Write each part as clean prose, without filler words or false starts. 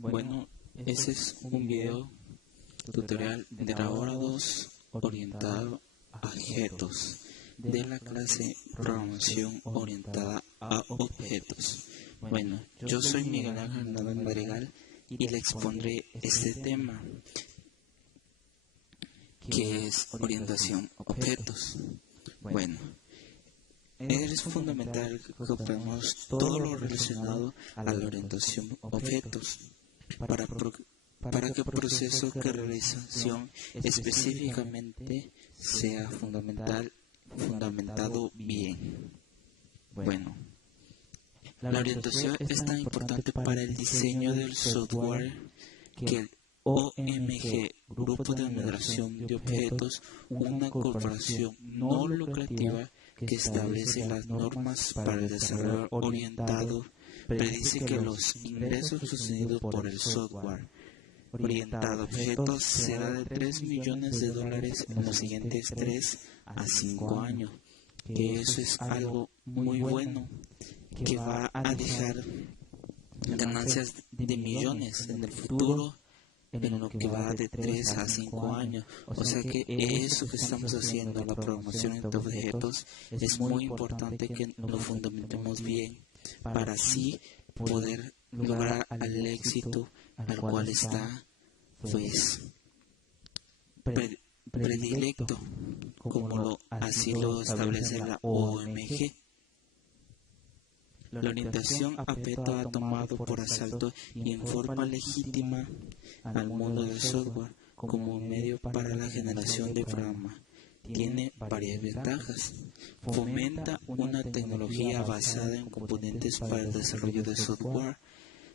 Bueno, ese es un video tutorial de la hora 2 orientado a objetos de la clase programación orientada a objetos. Bueno, yo soy Miguel Ángel Hernández Madrigal y le expondré este tema que es orientación a objetos. Bueno, es fundamental que comprendamos todo lo relacionado a la orientación a objetos para que el proceso de realización específicamente sea fundamentado bien. Bueno, la orientación es tan importante para el diseño del software que el OMG, Grupo de Migración de Objetos, una corporación no lucrativa que establece las normas para el desarrollo orientado, predice que los ingresos sucedidos por el software orientado a objetos será de $3 millones en los siguientes 3 a 5 años, que eso es algo muy bueno, que va a dejar ganancias de millones en el futuro, en lo que va de 3 a 5 años. O sea que eso que estamos haciendo, la programación de objetos, es muy importante que lo fundamentemos bien para así poder lograr el éxito al cual está predilecto, como así lo establece la OMG. La orientación a objetos ha tomado por asalto y en forma legítima al mundo del software como medio para la generación de programa. Tiene varias ventajas. Fomenta una tecnología basada en componentes para el desarrollo de software,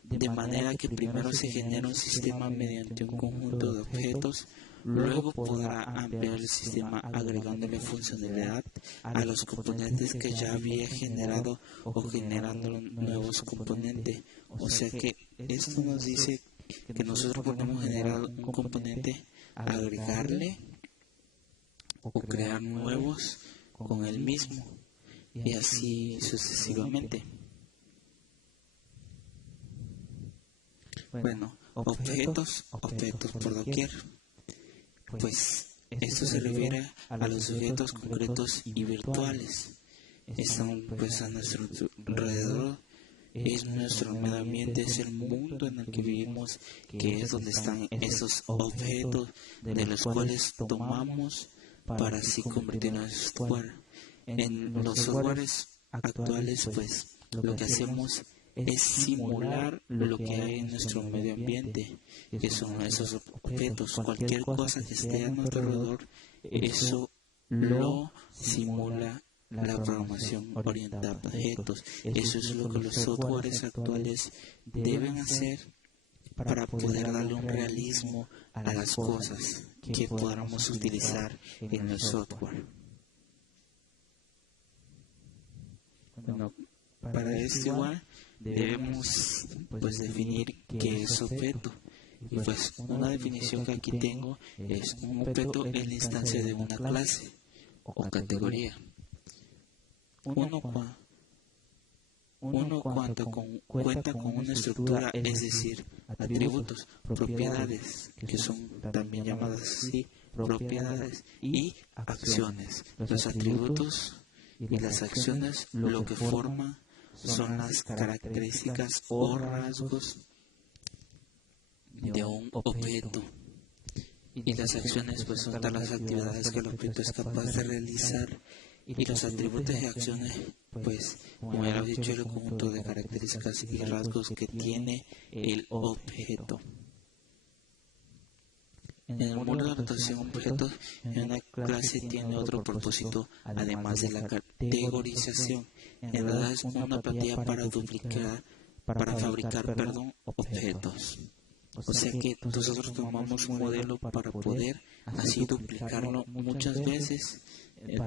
de manera que primero se genera un sistema mediante un conjunto de objetos, luego podrá ampliar el sistema agregándole funcionalidad a los componentes que ya había generado o generando nuevos componentes. O sea que esto nos dice que nosotros podemos generar un componente, agregarle o crear nuevos con el mismo y así sucesivamente. Bueno, objetos por doquier. Pues esto se refiere a los objetos concretos y virtuales. Están pues a nuestro alrededor, es nuestro medio ambiente, es el mundo en el que vivimos, que es donde están esos objetos de los cuales tomamos para así convertirnos en software. En los softwares actuales pues lo que hacemos es simular lo que hay en nuestro medio ambiente, que son esos objetos. Cualquier cosa que esté a nuestro alrededor, eso lo simula la programación orientada a objetos. Eso es lo que los softwares actuales deben hacer para poder darle un realismo a las cosas que podamos utilizar en el software. Bueno, para esto igual debemos pues definir qué es objeto. Y pues una definición que aquí tengo es: un objeto es la instancia de una clase o categoría. Uno cuenta con una estructura, es decir, atributos, propiedades, que son también llamadas así, propiedades, y acciones. Los atributos y las acciones lo que forman son las características o rasgos de un objeto, y las acciones pues son todas las actividades que el objeto es capaz de realizar, y los atributos y acciones pues, como ya lo he dicho, es el conjunto de características y rasgos que tiene el objeto. En el mundo de la notación de objetos, una clase tiene otro propósito además de la categorización. En verdad es una plantilla para fabricar objetos. O sea que nosotros tomamos un modelo para poder así duplicarlo muchas veces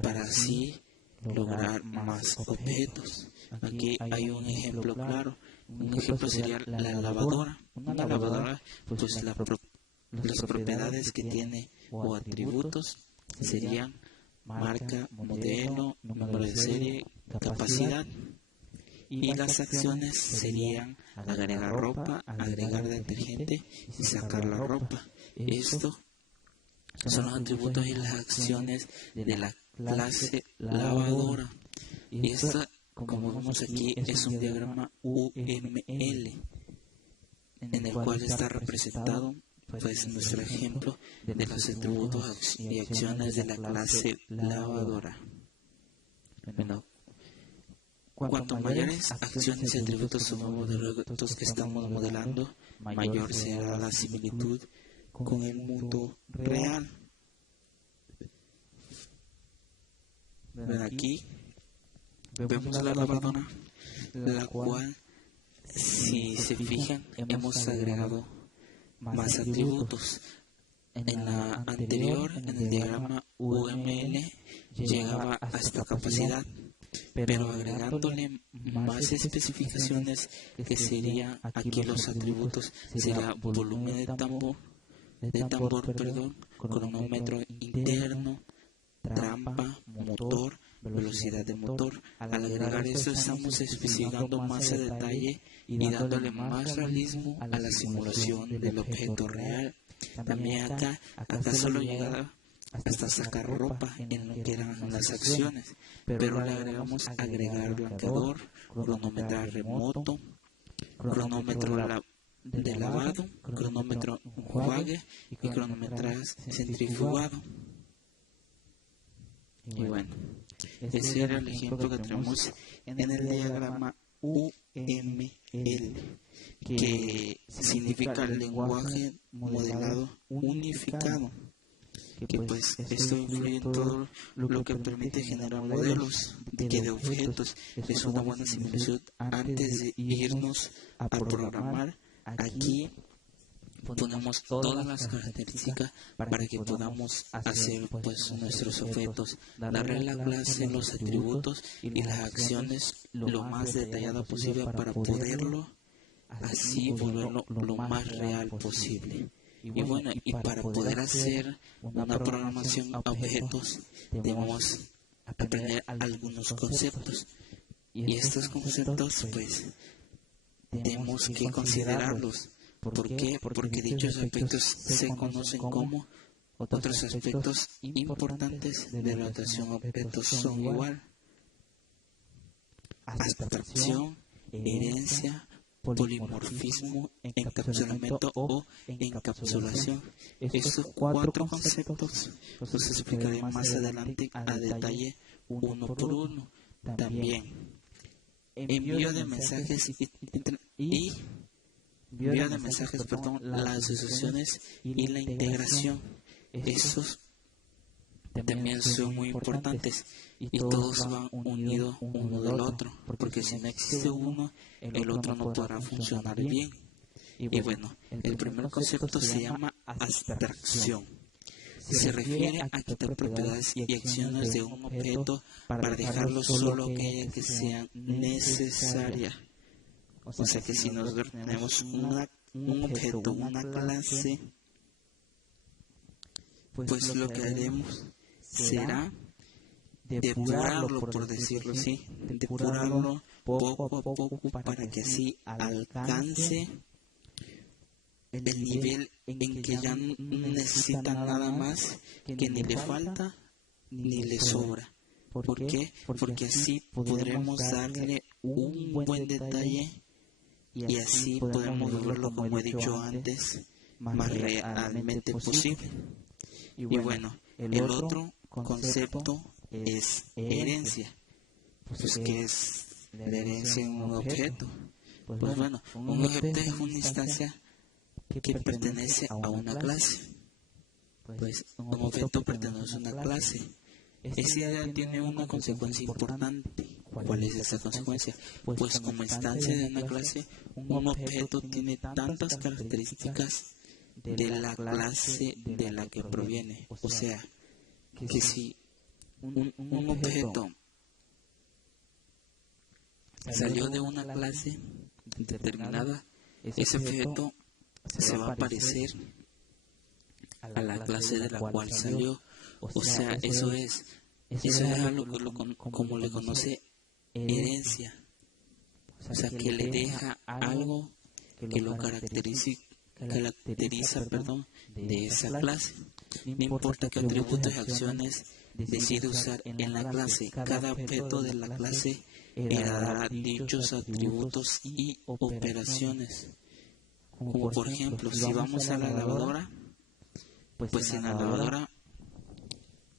para así lograr más objetos. Aquí hay un ejemplo claro. Un ejemplo sería la lavadora. Una lavadora, pues las propiedades que tiene o atributos serían marca, modelo, número de serie, capacidad. Y las acciones serían agregar ropa, agregar detergente y sacar la ropa. Esto son los atributos y las acciones de la clase lavadora. Y esta, como vemos aquí, es un diagrama UML, en el cual está representado pues nuestro ejemplo de los atributos y acciones de la clase lavadora. Bueno, cuanto mayores acciones y atributos somos de los atributos que estamos modelando, mayor será la similitud con el mundo real. Ven aquí, vemos la lavadora, la cual, si se fijan, hemos agregado más atributos. En la anterior, en el diagrama UML, llegaba a esta capacidad, pero agregándole más especificaciones, que serían aquí los atributos, sería volumen de tambor, cronómetro interno, trampa, motor, velocidad del motor. Al agregar esto estamos especificando más a detalle y dándole más realismo a la simulación del objeto real. También acá solo llegaba hasta sacar ropa en lo que eran las acciones, pero le agregamos agregar blanqueador, cronometrar remoto, cronómetro de lavado, cronómetro enjuague y cronometrar centrifugado. Y bueno, ese era el ejemplo que tenemos en el diagrama UML, que significa lenguaje modelado unificado, que pues esto influye en todo lo que permite generar modelos de objetos. Es una buena similitud. Antes de irnos a programar, aquí ponemos todas las características para que podamos hacer pues nuestros objetos, darle a la clase los atributos y las acciones lo más detallado posible para poderlo así volverlo lo más real posible. Y bueno, y para poder hacer una programación a objetos debemos aprender algunos conceptos, y estos conceptos pues tenemos que considerarlos. ¿Por qué? Porque dichos aspectos se conocen como otros aspectos importantes de la adaptación a objetos son igual: abstracción, herencia, polimorfismo, encapsulamiento o encapsulación. Estos cuatro conceptos los explicaré más adelante a detalle uno por uno. También envío de mensajes las asociaciones y la integración. Estos también son muy importantes y todos van unidos uno del otro, porque si no existe uno, el otro no podrá funcionar bien. Y bueno, el primer concepto se llama abstracción. Se refiere a quitar propiedades y acciones de un objeto para dejarlo solo aquellas que sean necesarias. O sea que si nosotros tenemos un objeto, una clase, pues lo que haremos será depurarlo, por decirlo así, depurarlo poco a poco para que así alcance el nivel en que ya no necesita nada más, que ni le falta ni le sobra. ¿Por qué? Porque así podremos darle un buen detalle y así podemos verlo, como he dicho antes, más realmente posible. Y bueno, el otro concepto es herencia. Pues, ¿qué es la herencia en un objeto? Pues bueno, un objeto es una instancia que pertenece a una clase. Pues un objeto pertenece a una clase. Esa idea tiene una consecuencia importante. ¿Cuál es esa consecuencia? Pues como instancia de una clase, un objeto tiene tantas características de la clase de la que proviene. O sea, que si un objeto salió de una clase determinada, ese objeto se va a parecer a la clase de la cual salió. O sea, eso es algo como le conoce herencia. o sea, que le deja algo que lo caracteriza, de esa clase. No importa qué atributos y acciones decide usar en la clase, cada objeto de la clase heredará dichos atributos y operaciones. Como por ejemplo, si vamos a la lavadora, pues en la lavadora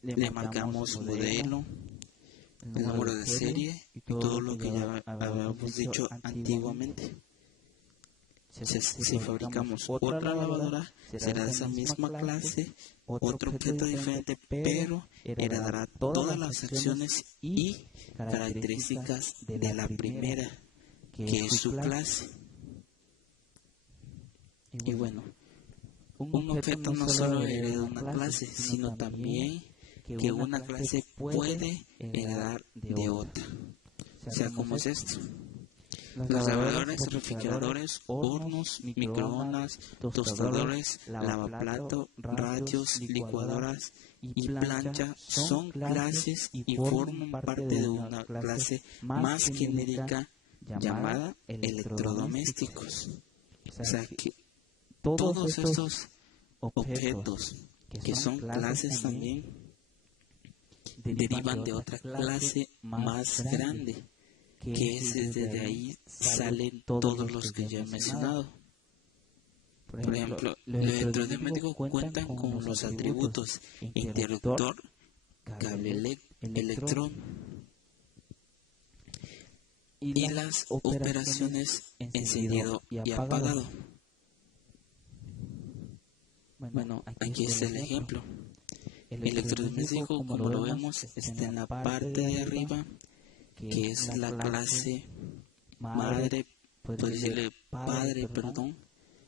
le marcamos modelo, el número de serie y todo lo que ya habíamos dicho antiguamente. Si fabricamos otra lavadora, será de esa misma clase, otro objeto diferente, pero heredará todas las acciones y características de la primera, que es su clase. Y bueno, un objeto no solo hereda una clase, sino también que una clase puede heredar de otra. O sea, ¿cómo es esto? Los lavadores, refrigeradores, hornos, microondas, tostadores, lavaplato, radios, licuadoras y plancha son clases y forman parte de una clase más genérica llamada electrodomésticos. O sea que todos estos objetos que son clases también derivan de otra clase más grande, que es desde ahí salen todos los que ya he mencionado. Por ejemplo, los electrodomésticos cuentan con los atributos interruptor, cable electrón y las operaciones encendido y apagado. Bueno, aquí está el ejemplo. El electrodoméstico, como lo vemos, está en la parte de arriba, que es la clase madre, puedo decirle padre, perdón,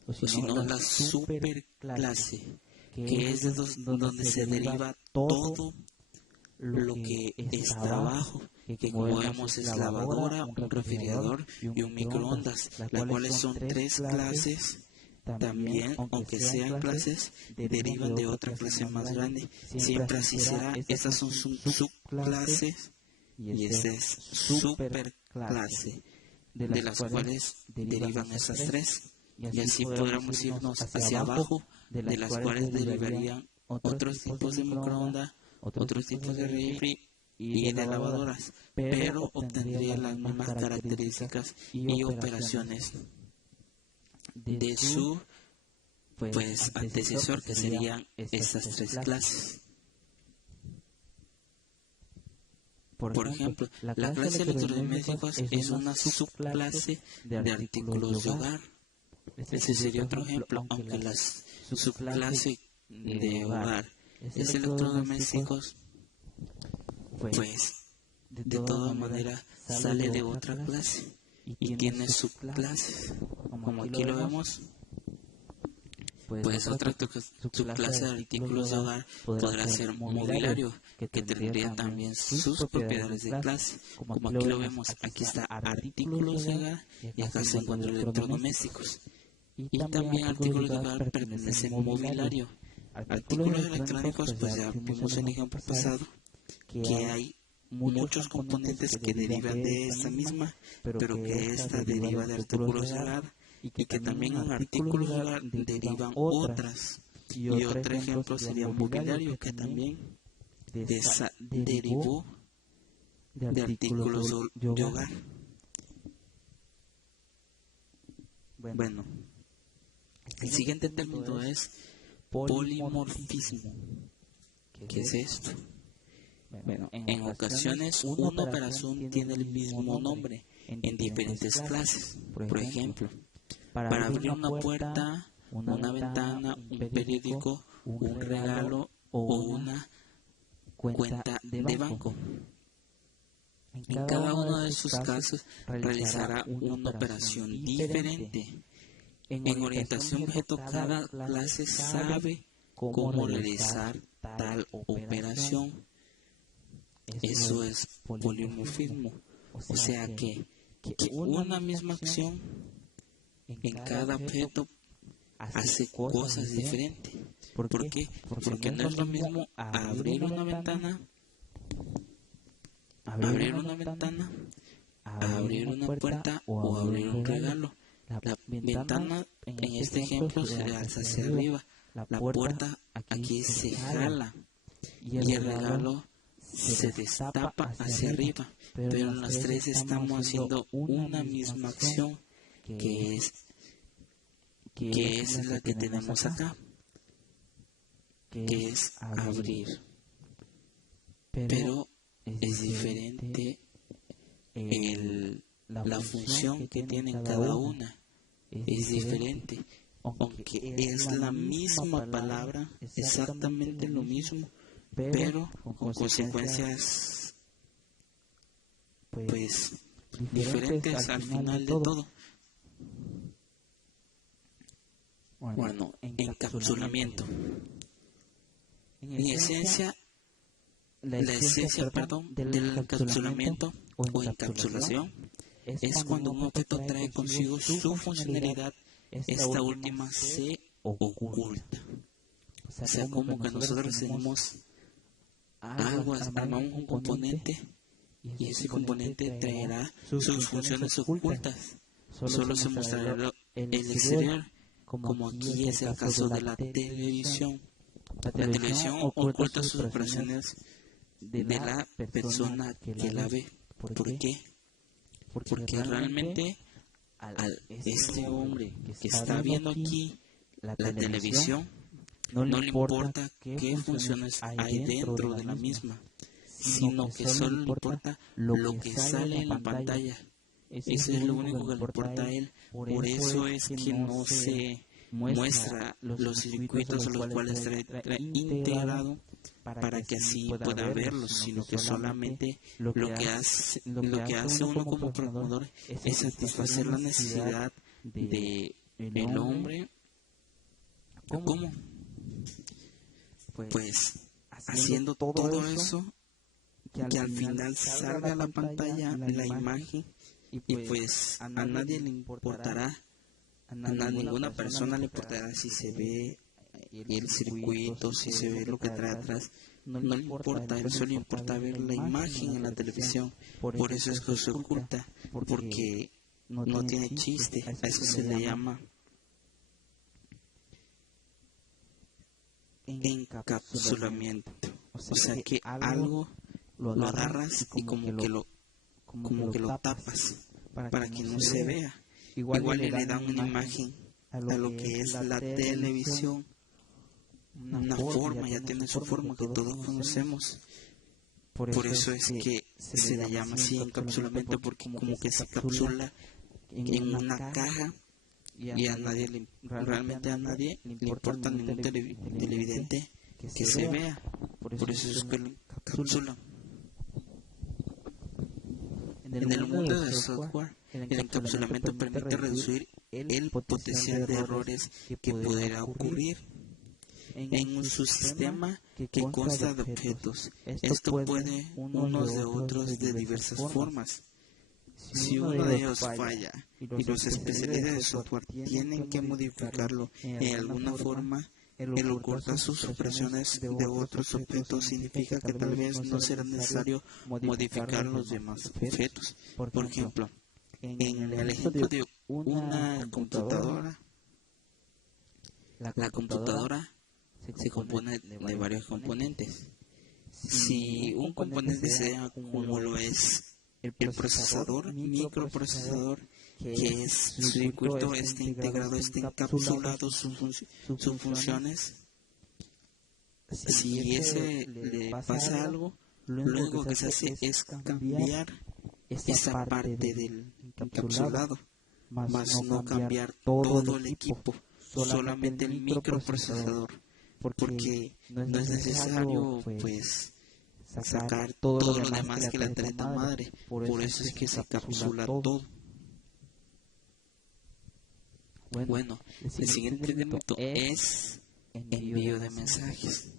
o si no la superclase, que es de donde se deriva todo lo que está abajo, que como vemos es lavadora, un refrigerador y un microondas, las cuales son tres clases. También, aunque sean clases, derivan de otra clase más grande. Siempre así será. Estas son subclases y esta es superclase, de las cuales derivan esas tres. Y así podremos irnos hacia abajo, de las cuales derivarían otros tipos de microondas, otros tipos de refri y de lavadoras, pero obtendrían las mismas características y operaciones de su antecesor, que serían estas tres clases. Por ejemplo, la clase de electrodomésticos es una subclase de artículos de hogar. Ese sería otro ejemplo, aunque la subclase de hogar es electrodomésticos, pues de todas maneras sale de otra clase y tiene subclases, como aquí lo vemos. Pues otra subclase de artículos de hogar podrá ser mobiliario, que tendría también sus propiedades de clase, como aquí lo vemos. Aquí está artículos de hogar y acá se encuentran electrodomésticos. Y también artículos de hogar pertenecen mobiliario. Artículos electrónicos, pues ya vimos en el ejemplo pasado que hay muchos componentes que derivan de esta misma, pero que esta deriva de artículos de hogar, y que también en artículos de hogar derivan otras. Y otro ejemplo sería mobiliario, que también derivó de artículos de hogar. Bueno, el siguiente término es polimorfismo. ¿Qué es esto? Bueno, en ocasiones una operación tiene el mismo nombre en diferentes clases. Por ejemplo, para abrir una puerta, una ventana, un periódico, un regalo o una cuenta de banco. En cada uno de sus casos realizará una operación diferente. En orientación objeto, cada clase sabe cómo realizar tal operación. Eso es polimorfismo. O sea que una misma acción en cada objeto hace cosas diferentes. ¿Por qué? Porque no es lo mismo abrir una ventana a abrir una puerta o abrir un regalo. La ventana en este ejemplo se alza hacia arriba. La puerta aquí se jala y el regalo se destapa hacia arriba. Pero en las tres estamos haciendo una misma acción, que es la que tenemos acá, que es abrir. Pero es diferente la función que tiene cada una. Es diferente, aunque es la misma palabra, exactamente lo mismo, pero con consecuencias pues diferentes al final de todo. Bueno, encapsulamiento. En esencia, la esencia del encapsulamiento o encapsulación es cuando un objeto trae consigo su funcionalidad, esta última se oculta. O sea, como que nosotros tenemos algo, armamos un componente y ese componente traerá sus funciones ocultas. Solo se mostrará el exterior, como aquí es el caso de la televisión. La televisión oculta sus operaciones de la persona que la ve. ¿Por qué? Porque realmente este hombre que está viendo aquí la televisión no le importa qué funciones hay dentro de la misma, sino que solo le importa lo que sale en la pantalla. Eso es lo único que le importa a él. Por eso es que no se muestra los circuitos a los cuales trae integrado para que así pueda verlos, sino que solamente lo que hace uno como programador es satisfacer la necesidad de el hombre. ¿Cómo? Pues haciendo todo eso, que al final salga a la pantalla la imagen, y pues a nadie le importará, a ninguna persona le importará si se ve el circuito, si se ve lo que trae atrás. No le importa, a él solo le importa ver la imagen en la televisión. Por eso es que se oculta, porque no tiene chiste. A eso se le llama encapsulamiento. O sea que algo lo agarras y como que lo tapas para que no se vea. Igual le dan una imagen a lo que es la televisión, una forma, ya tiene su forma que todos conocemos. Por eso es que se le llama así encapsulamiento, porque como que se capsula en una caja y a nadie realmente a nadie le importa ningún televidente que se vea. Por eso es que lo encapsulan. En el mundo del software, el encapsulamiento permite reducir el potencial de errores que pudiera ocurrir en un subsistema que consta de objetos. Esto puede unos de otros de diversas formas. Si uno de ellos falla y los especialistas de software tienen que modificarlo en alguna forma, el ocultar sus operaciones de otros objetos significa que tal vez no será necesario modificar los demás objetos. Por ejemplo, en el ejemplo de una computadora, la computadora se compone de varios componentes. Si un componente sea como lo es el procesador, microprocesador, que es su circuito, está integrado, está encapsulado sus funciones. Si ese le pasa algo, lo único que se hace es cambiar esa parte del encapsulado, más no cambiar todo el equipo, solamente el microprocesador, porque no es necesario pues sacar todo lo demás que la tarjeta madre. Por eso es que se encapsula todo. Bueno, el siguiente elemento es envío de mensajes.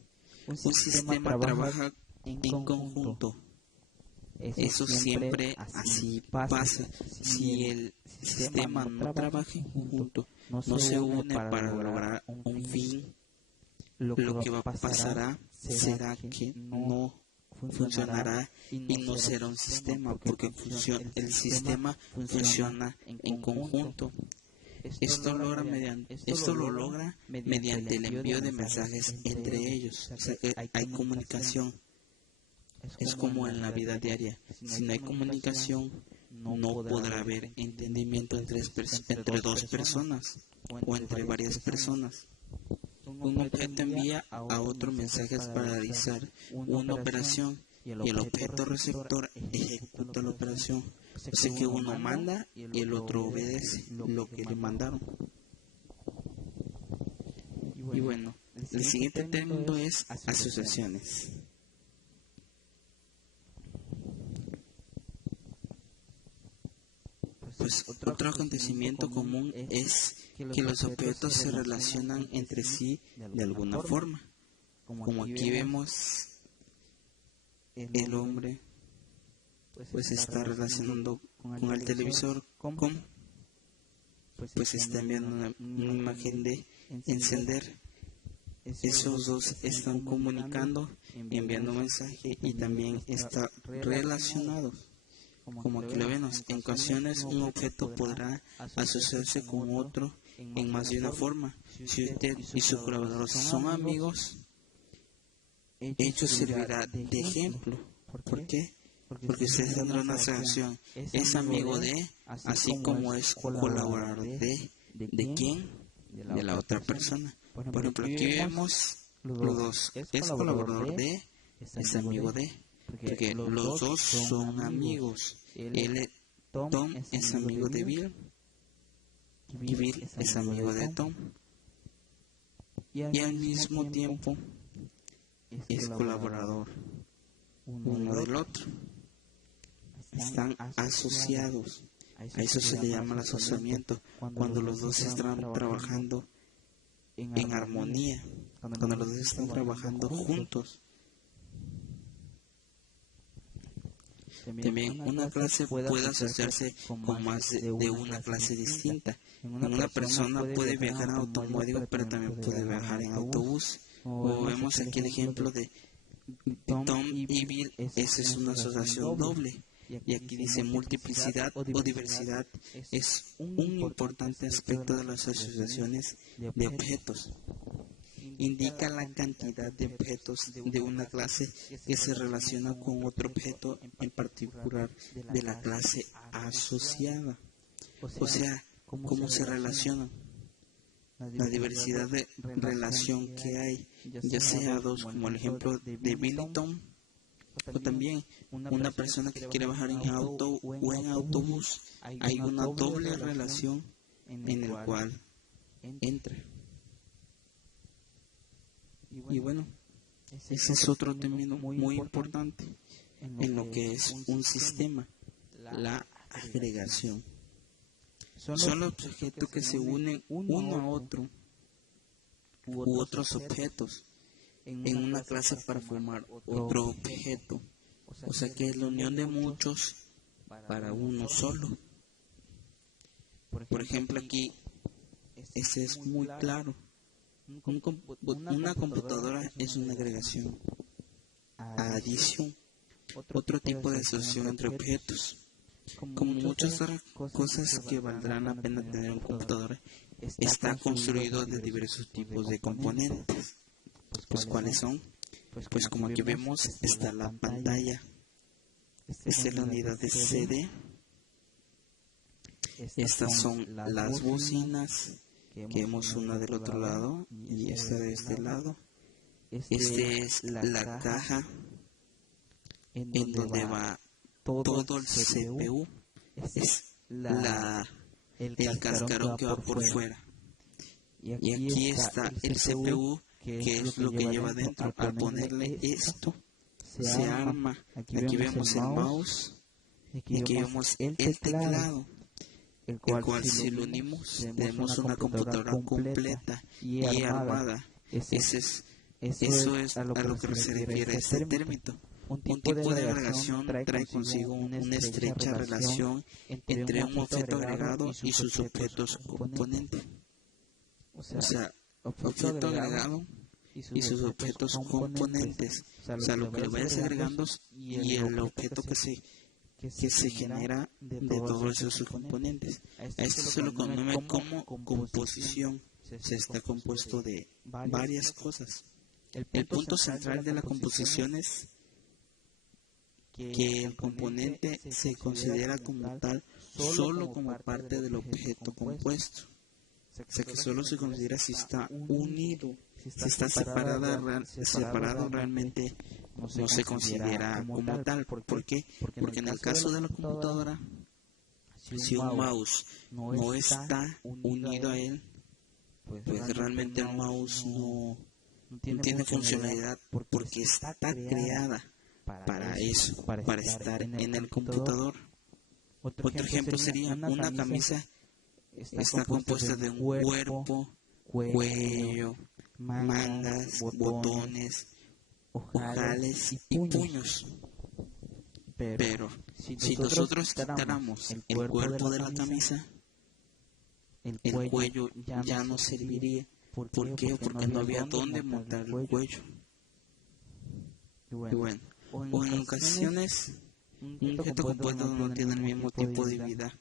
Un sistema trabaja en conjunto. Eso siempre así pasa. Si el sistema no trabaja en conjunto, no se une para lograr un fin, lo que pasará será que no funcionará y no será un sistema, porque el sistema funciona en conjunto. Esto lo logra mediante el envío de mensajes entre ellos. O sea que hay comunicación. Es como en la vida diaria. Si no hay comunicación, no podrá haber entendimiento entre dos personas o entre varias personas. Un objeto envía a otro mensajes para realizar una operación y el objeto receptor ejecuta la operación. O sea que uno manda y el otro obedece lo que le mandaron. Y bueno, el siguiente término es asociaciones. Pues otro acontecimiento común es que los objetos se relacionan entre sí de alguna forma. Como aquí vemos, el hombre pues se está relacionando con el televisor, pues está enviando una imagen de encender. Esos dos están comunicando, enviando un mensaje y también están relacionados. Como aquí lo vemos, en ocasiones un objeto podrá asociarse con otro en más de una forma. Si usted y su colaborador son amigos, ello servirá de ejemplo. ¿Por qué? Porque usted tendrá una asociación, es amigo de, así como es colaborador ¿de quién? De la otra persona. Por ejemplo, aquí vemos los dos, es colaborador de, es amigo de, porque los dos son amigos. Tom es amigo de Bill y Bill es amigo de Tom. Y al mismo tiempo es colaborador uno del otro. Están asociados. A eso se le llama el asociamiento, cuando los dos están trabajando en armonía, cuando los dos están trabajando juntos. También una clase puede asociarse con más de una clase distinta. Una persona puede viajar en automóvil, pero también puede viajar en autobús. O vemos aquí el ejemplo de Tom y Bill. Esa es una asociación doble. Y aquí dice multiplicidad o diversidad. Es un importante aspecto de las asociaciones de objetos. Indica la cantidad de objetos de una clase que se relaciona con otro objeto en particular de la clase asociada. O sea, cómo se relacionan. La diversidad de relación que hay, ya sea dos, como el ejemplo de Bill y Tom, o también una persona que quiere bajar en auto o en autobús. Hay una doble relación en el cual entra. Y bueno, ese es otro término muy importante en lo que es un sistema, la agregación. Son los objetos que se unen uno a otro u otros objetos en una clase para formar otro objeto. O sea que es la unión de muchos para uno solo. Por ejemplo, aquí, ese es muy claro. Una computadora es una agregación, adición, otro tipo de asociación entre objetos. Como muchas otras cosas que valdrán la pena tener en un computador, está construido de diversos tipos de componentes. Pues ¿cuáles son? Pues como aquí vemos, está la pantalla, esta es la unidad de CD, estas son las bocinas, que vemos una del otro lado y esta de este lado. Este es la caja en donde va todo el CPU, es el cascarón que va por fuera. Y aquí está el CPU, que es lo que lleva dentro. Al ponerle esto, se arma. Aquí vemos el mouse, y aquí vemos el teclado, el cual si lo unimos tenemos una computadora completa y armada. Eso es a lo que se refiere este término. Un tipo de agregación trae consigo una estrecha relación entre un objeto agregado y sus objetos componentes. O sea, objeto agregado y sus objetos componentes, o sea, lo que le vayas agregando y el objeto que se genera de todos esos componentes. A esto se lo conoce como composición. Se está compuesto de varias cosas. El punto central de la composición es que el componente se considera como tal solo como parte del objeto compuesto. O sea, que solo se considera si está unido. Si está separado realmente no se considera como tal. ¿Por qué? Porque en el caso de la computadora, si un mouse no está unido a él, pues realmente el mouse no tiene funcionalidad porque está creada para eso, para estar en el computador. Otro ejemplo sería una camisa. Está compuesta de un cuerpo, cuello, mangas, botones, ojales y puños. Pero si nosotros quitáramos el cuerpo de la camisa, el cuello ya no serviría. ¿Por qué? Porque no había dónde montar el cuello. Y bueno, o en ocasiones un objeto compuesto no tiene el mismo tipo de vida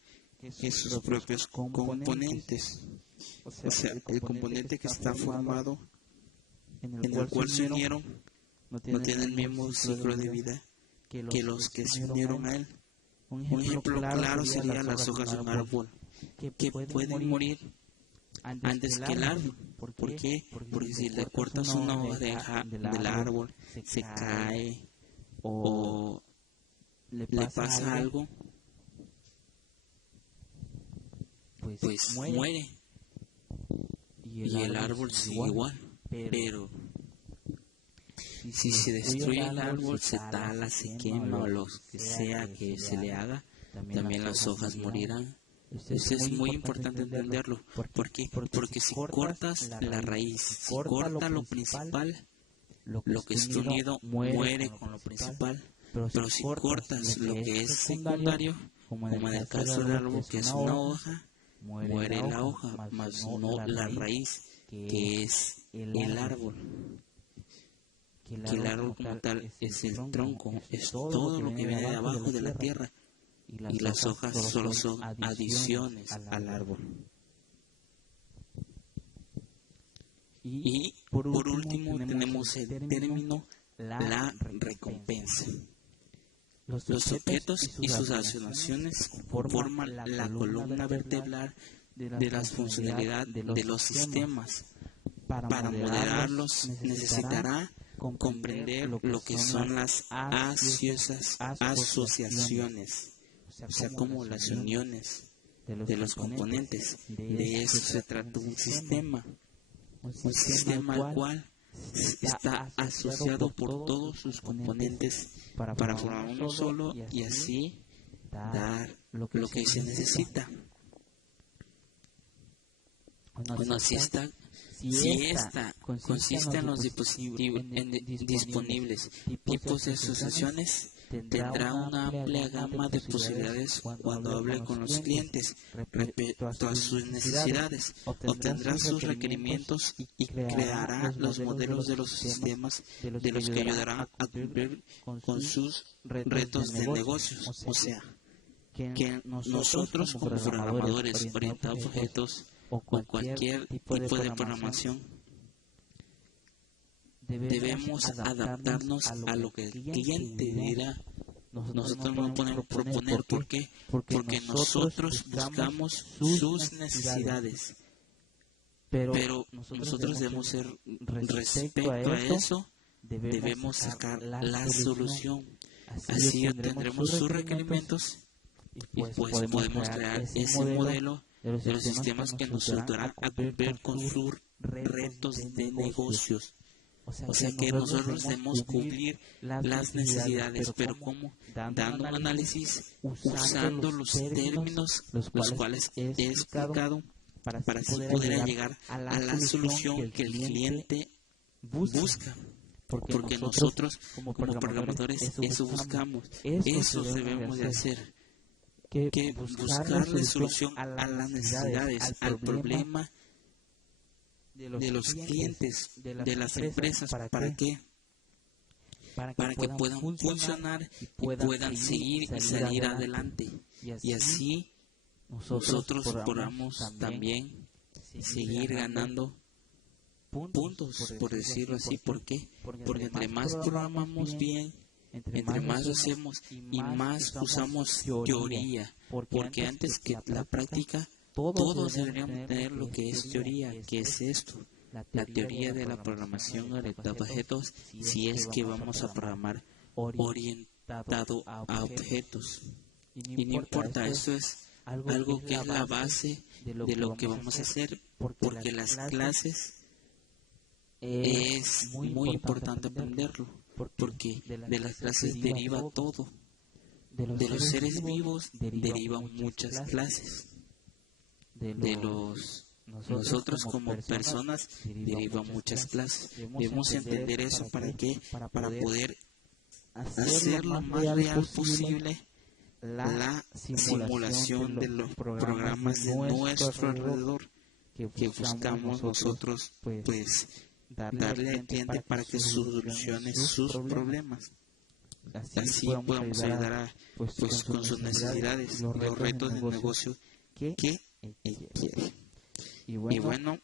que sus propios componentes. O sea, el componente que está formado, en el cual se unieron, no tiene el mismo ciclo de vida que los que se unieron a él. Un ejemplo claro sería las hojas de un árbol, que pueden morir antes que el árbol. ¿Por qué? Porque si le cortas una hoja del árbol, se cae o le pasa algo, pues muere. Y el árbol sigue igual. Pero si se destruye el árbol, se tala, se quema o lo que sea que se le haga, también las hojas morirán. Eso es muy importante entenderlo. ¿Por qué? Porque si cortas la raíz, si cortas lo principal, lo que está unido muere con lo principal. Pero si cortas lo que es secundario, como en el caso del árbol, que es una hoja, muere la hoja, más no la raíz, que es el árbol. Que el árbol como tal es el tronco, es todo lo que viene de abajo de la tierra. Y las hojas solo son adiciones al árbol. Y por último tenemos el término la recompensa. Los objetos y sus asociaciones forman la columna vertebral de la funcionalidad de los sistemas. Para modelarlos necesitará comprender lo que son las asociaciones, o sea, como las uniones de los componentes. De eso se trata un sistema al cual está asociado por todos sus componentes para formar uno solo y así dar lo que se necesita. Bueno, si esta consiste en los disponibles tipos de asociaciones, tendrá una amplia gama de posibilidades cuando hable con los clientes respecto a sus necesidades, obtendrá sus requerimientos y creará los modelos de los sistemas de los que ayudarán a cumplir con sus retos de negocios. O sea, que nosotros como programadores orientados a objetos o cualquier tipo de programación debemos adaptarnos a lo que el cliente dirá. Nosotros no podemos proponer. ¿Por qué? Porque nosotros buscamos sus necesidades. Pero nosotros debemos ser, respecto a eso, debemos sacar la solución. Así obtendremos sus requerimientos y pues podemos crear ese modelo de los sistemas que nos ayudarán a cumplir con sus retos de negocios. O sea que nosotros debemos cubrir las necesidades, pero ¿cómo? Dando un análisis, usando los términos los cuales he explicado, para así poder llegar a la solución que el cliente busca. Porque nosotros como programadores eso buscamos, eso debemos de hacer. Que buscarle solución a las necesidades, al problema de los clientes, de las empresas. ¿Para qué? Para que puedan funcionar y puedan seguir y salir adelante. Y así nosotros podamos también seguir ganando puntos, por decirlo así. ¿Por qué? Porque entre más programamos bien, entre más lo hacemos y más usamos teoría, porque antes que la práctica, todos deberíamos tener lo que es teoría, que es esto, la teoría de la programación orientada a objetos, si es que vamos a programar orientado a objetos. Y no importa, esto es algo que es la base de lo que vamos a hacer, porque las clases es muy importante aprenderlo, porque de las clases deriva todo. De los seres vivos derivan muchas clases. De nosotros como personas derivan muchas clases. Debemos entender eso. ¿Para qué? Para poder hacer lo más real posible la simulación de los programas de nuestro alrededor que buscamos nosotros, pues darle al cliente para que solucione sus problemas. Así podemos ayudar a, pues, con sus necesidades, los retos de negocio que él quiere. Y bueno,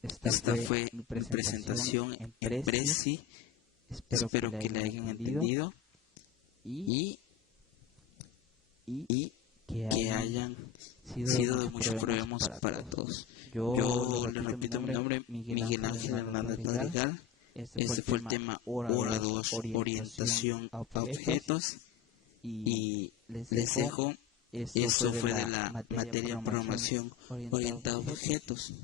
esta fue mi presentación en Prezi. Espero que la hayan entendido y que hayan sido de muchos problemas para todos. Yo le repito mi nombre, Miguel Ángel Hernández Madrigal. Este fue el tema hora 2, orientación a objetos. Y les dejo, eso fue de la materia programación orientada a objetos.